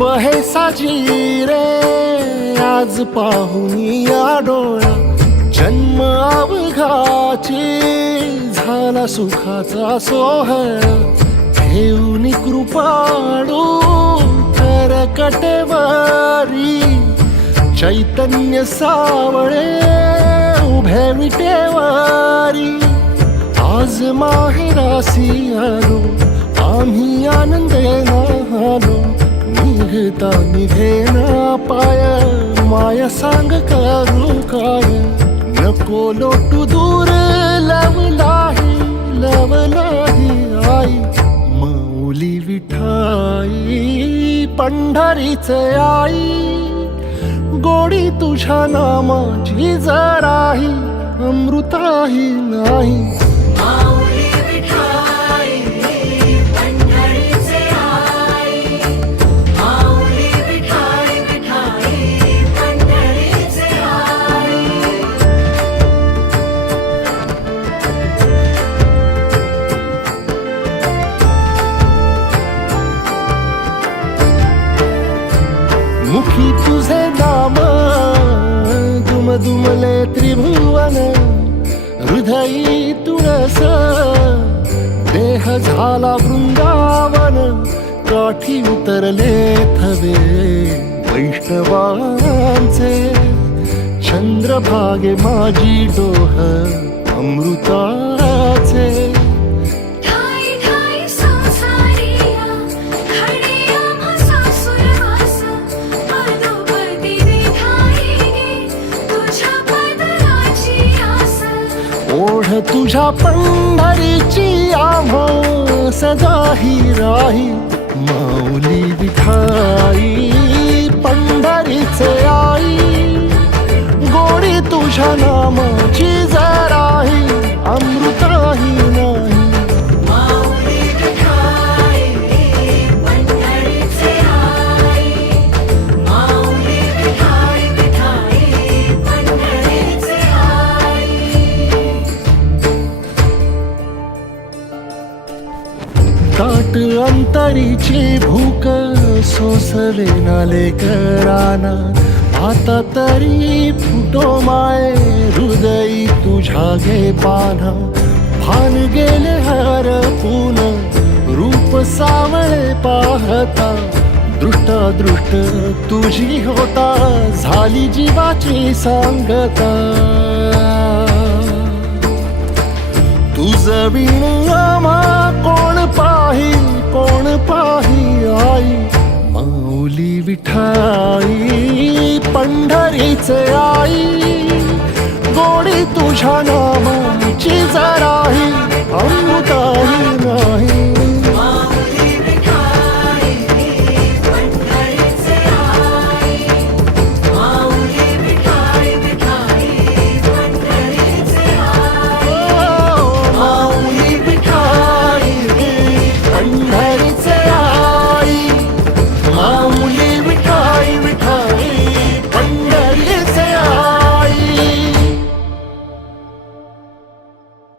रूप हे साजी रे आज पाहुनी या डोळा जन्म अवघाची झाला सुखाचा सोहळा घेऊन कृपाळू करकटेवारी चैतन्य सावळे उभे विटेवारी आज माहेरासी आलो आम्ही आनंदेना आलो निघता निघेना पाय माया सांग करू काय नको लोटू दूर लवलाही आई माऊली विठाई पंढरीचे आई गोडी तुझ्या नामाची जराही अमृताही नाही माऊली विठाई पंढरीचे आई माऊली विठाई विठाई पंढरीचे आई मुखी तुझे नाम दुमदुमले त्रिभुवन हृदयी तुळस देह झाला वृंदावन काठी उतरले थवे वैष्णवांचे चंद्रभागे माझी डोह अमृताचे ठाई ठाई संसारिया खडिया म्हसा सुरवास पदोपदी विठाई गे तुझ्या पदराची आस ओढ तुझ्या पंढरीची आम्हा सदाही राही माऊली विठाई पंढरीचे आई गोडी तुझ्या नामाची जराही अमृताही नाही माऊली विठाई पंढरीचे आई माऊली विठाई विठाई पंढरीचे आई ताट अंतरीची भूक सोसले नाले कराना आता तरी फुटो माय हृदयी तुझ्या गे पाना भान गेले हर पुन रूप सावळे पाहता दृष्ट तुझी होता झाली जीवाची सांगता तुझ बिन आम्हा कोण पाही आई माऊली विठाई पंढरीचे आई गोडी तुझ्या नामा